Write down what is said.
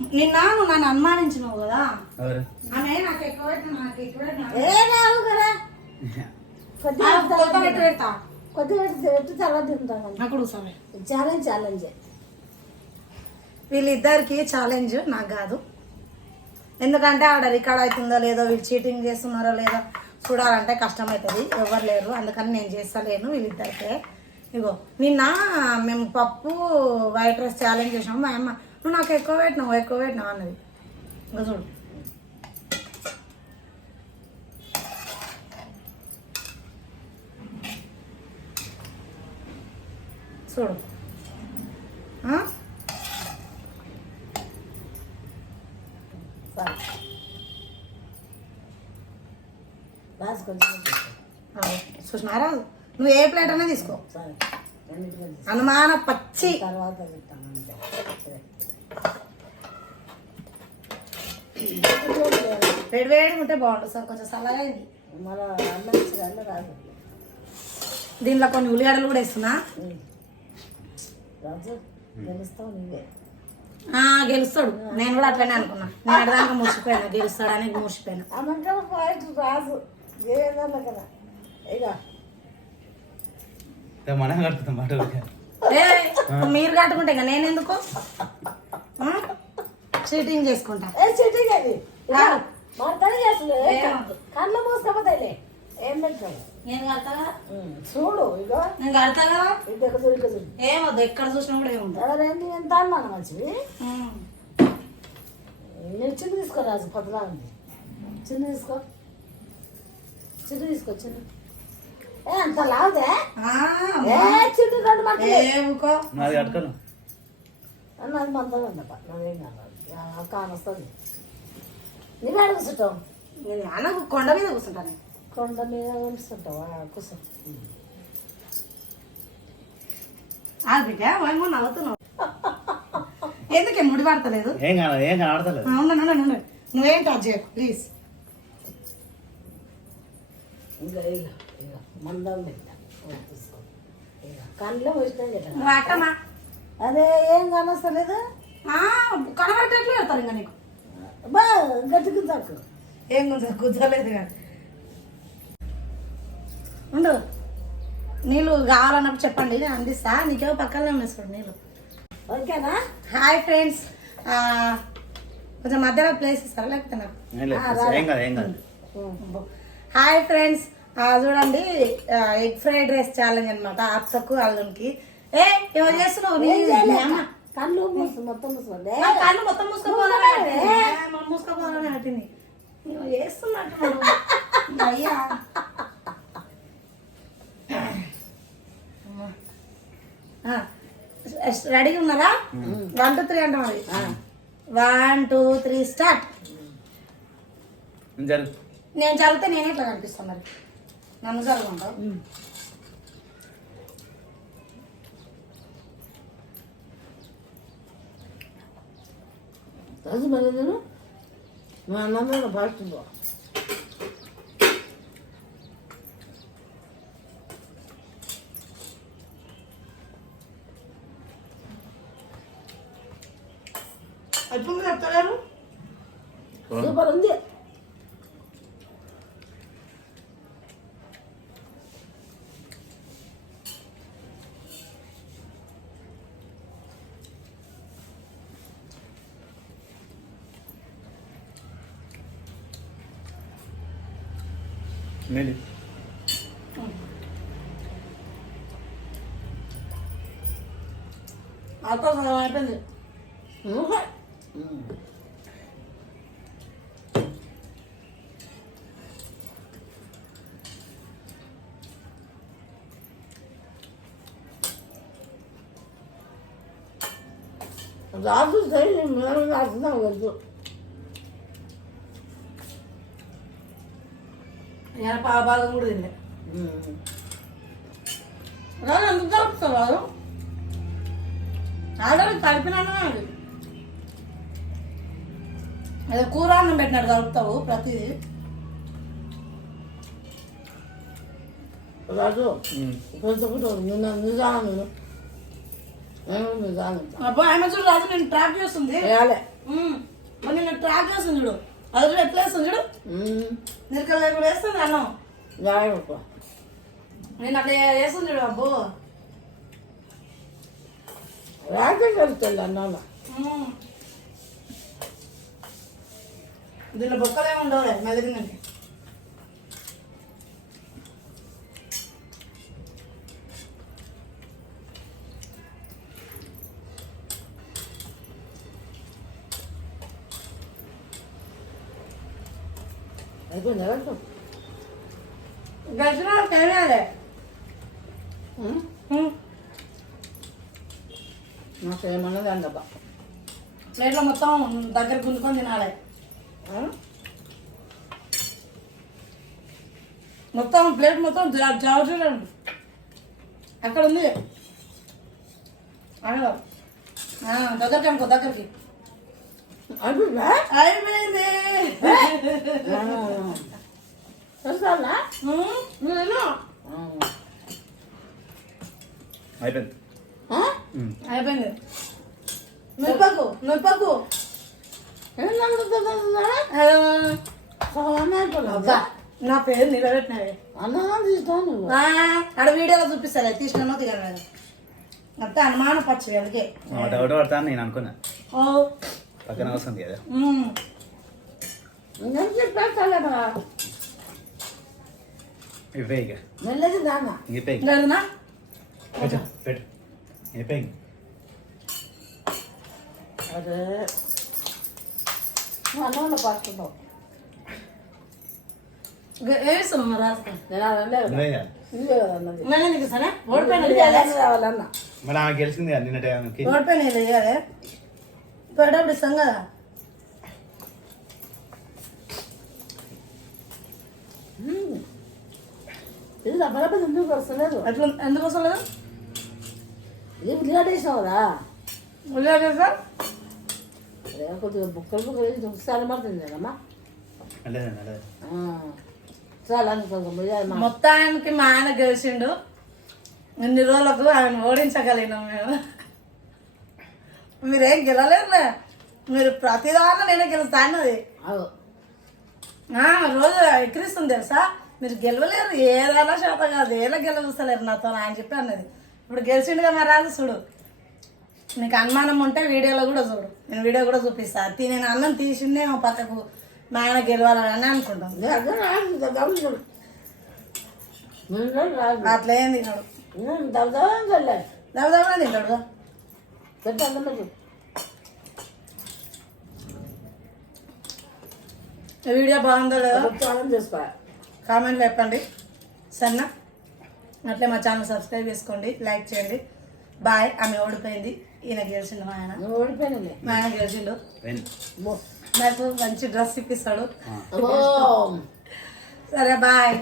నిన్న నువ్వు నన్ను అనుమానించినావు కదా ఆమె నాకు ఎక్కువ పెడతా కొద్దిగా పెట్టి తర్వాత తింటాను అక్కడ ఛాలెంజ్ వీళ్ళిద్దరికి ఛాలెంజ్ నాకు కాదు. ఎందుకంటే ఆడ రికార్డ్ అవుతుందో లేదో, వీళ్ళు చీటింగ్ చేస్తున్నారో లేదో చూడాలంటే కష్టమవుతుంది, ఎవరు లేరు. అందుకని నేను చేస్తలేను వీళ్ళిద్దరికే. ఇగో నిన్న మేము పప్పు వైట్ రైస్ ఛాలెంజ్ చేసినాము. మా అమ్మ నువ్వు నాకు ఎక్కువ పెట్టినావు అన్నది. ఇంకా చూడు చూడు చూసినారా, నువ్వు ఏ ప్లేట్ అయినా తీసుకో. అనుమాన పచ్చి తర్వాత వేడి వేడి ఉంటే బాగుంటుంది సార్, కొంచెం చల్లగా అయింది. రాదు దీనిలో కొన్ని ఉల్లిగడ్డలు కూడా వేస్తున్నా. రాజు గెలుస్తావు నువ్వే. గెలుస్తాడు, నేను కూడా అట్లనే అనుకున్నా. నేను అడదాకా మూసిపోయినా, గెలుస్తాడని మూసిపోయినా. రాజు కదా ఇక మీరు కట్టుకుంటే ఇంకా నేను ఎందుకు చీటింగ్ చేసుకుంటా. చీటింగ్ అది కళ్ళ మూసుకోపోతాయిలే ఏం పెట్టాను నేను కడతాగా చూడు ఇక నేను కడతా కదా. చూడు ఏమొద్దు, ఎక్కడ చూసినా కూడా ఏముంది. ఎవరేంటి ఎంత అన్నాను మంచివి. నేను చిన్న తీసుకో రాజు, పొద్దులా ఉంది. చిన్న తీసుకో చిన్న అంత లావుదే చిన్న రెండు మంటలు నాది మందం ఉందప్ప, నాదేం కాదు కానొస్తుంది. నువ్వే కూర్చుంటావు. నేను కొండ మీద కూర్చుంటాను. కొండ మీద కూర్చుంటావా? కూర్చో. బిడ్డ నవ్వుతున్నావు ఎందుకే ముడి పడతలేదు? నువ్వేం టచ్ చేయకు ప్లీజ్. ఇంకా మందం తీసుకో. కళ్ళలో వచ్చినా అట్టమా అదే ఏం కానొస్తలేదు. కనబట్టేట్లు పెడతారు ఇంకా నీకు. బా గట్టికి తక్కు ఏం కుదరలేదు కానీ ఉండు. నీళ్ళు కావాలన్నప్పుడు చెప్పండి, నేను అందిస్తా. నీకేమో పక్కనే వేసుకోండి నీళ్ళు. ఓకేనా? హాయ్ ఫ్రెండ్స్, కొంచెం మధ్యలో ప్లేస్ ఇస్తారా లేకపోతే నాకు? హాయ్ ఫ్రెండ్స్, చూడండి ఎగ్ ఫ్రైడ్ రైస్ ఛాలెంజ్ అనమాట. అత్తకు అల్లునికి. ఏమో చేస్తున్నావు? కళ్ళు మొత్తం మూసుకోండి. కళ్ళు మొత్తం మూసుకోపోవాలని అట్టింది. నువ్వు చేస్తున్నట్టు అయ్యా. రెడీగా ఉన్నారా? 1 2 3 అంటాం. అది 1 2 3 స్టార్ట్. నేను చదివితే నేనే ఇట్లా కనిపిస్తాను, మరి నన్ను చదువుకుంటావు. రాజు మరి నేను మా అన్న ఫాస్ట్ ఎప్పుడు చెప్తలేరు? సూపర్ ఉంది. అయిపోయింది. రాజు మేము రాస్తున్నాం వద్దు. భాగం కూడా తిండే రాదు. ఎందుకు కలుపుతావు రాదు? ఆల్రెడీ కలిపినాను. అదే కూర అన్నం పెట్టినట్టు కలుపుతావు ప్రతిదీ. రాజు కొంచెం నిజాను అబ్బా ఆయన చూడు రాజు, నేను ట్రాప్ చేస్తుంది. మరి నేను ట్రాక్ వేస్తుంది చూడు అది కూడా ఎట్లా వేస్తుంది చూడు నిరకలు లేకుండా వేస్తుంది అన్నం నేను అట్లా వేస్తుంది చూడు అబ్బో రాకే కలుగుతుంది అన్నంలో. దీనిలో బొక్కలు ఏమి ఉండవులే మెదిరినండి. అయిపోయింది ఎవరు గడిచిన తినాలి. నాకు ఏమన్నది అందబ్బా. ప్లేట్లో మొత్తం దగ్గర గుంజుకొని తినాలి. మొత్తం ప్లేట్ మొత్తం జావ చూడండి అక్కడ ఉంది దగ్గరికి అనుకో దగ్గరికి అయిపోయిందా? అయిపోయింది. తెలుసా నేను అయిపోయింది. అయిపోయింది. నువ్వు నువ్వు అబ్బా నా పేరు నిలబెట్టినవి అన్నా తీస్తాను నువ్వు. ఆడ వీడియోలో చూపిస్తాలే తీసినామో తినలేదు అంతే అనుమానం పచ్చి అందుకే డౌట్ పడతాను నేను అనుకున్నా ఓ పక్కన వస్తుంది కదా. నేను చెప్పేస్తాలే కదా ఇవే ఇక మెల్లది దానా ఇవే లేదునా పెట్టు పెట్టు ఇవే అదే అన్నంలో పట్టుకుంటావు. వేస్తున్నాం రాస్తా నేను అలా నువ్వే కదా. ఇదే కదా అన్నది. నేను ఎందుకు ఇస్తానే ఇది ఓడిపోయిన అలానే రావాలన్నా. మరి ఆమె గెలిచింది కదా నిన్న టైంకి. ఓడిపోయిన ఇవ్వాలి పోయేటప్పుడు ఇస్తాం కదా. ఇది డబ్బా ఎందుకు వస్తలేదు. అట్లా ఎందుకు వస్తలేదు ఇది ఉల్లిగడ్డ వేసినావు కదా. ఉల్లిగడ్డ అదే కొద్దిగా బుక్కలు వేసి ఒకసారి పడుతుంది కదమ్మా. లేదండి లేదు. చాలా అనుకుంటాం. మొత్తానికి మా ఆయన గెలిచిండు. ఇన్ని రోజులకు ఆయన ఓడించగలిగినాం మేము. మీరేం గెలలేరులే. మీరు ప్రతిదాన్ని నేనే గెలుస్తా అన్నది రోజు ఎక్కిరిస్తుంది తెలుసా. మీరు గెలవలేరు ఏదైనా శాత కాదు ఏలా గెలవస్తలేరు నాతో ఆయన చెప్పి అన్నది. ఇప్పుడు గెలిచిండుగా మా రాజు చూడు. నీకు అనుమానం ఉంటే వీడియోలో కూడా చూడు. నేను వీడియో కూడా చూపిస్తా. నేను అన్నం తీసిండే పక్కకు మా ఆయన గెలవాలని అనుకుంటాం. అట్లా ఏం తిన్నాడు దెబ్బ తింటాడు. వీడియో బాగుందో లేదో చేసుకో కామెంట్ చెప్పండి సరేనా. అట్లే మా ఛానల్ సబ్స్క్రైబ్ చేసుకోండి, లైక్ చేయండి. బాయ్. ఆమె ఓడిపోయింది, ఈయన గెలిచిండు. మా ఆయన ఓడిపోయింది. మా ఆయన గెలిచిండు. బో నాకు మంచి డ్రెస్ ఇప్పిస్తాడు. ఓ సరే బాయ్.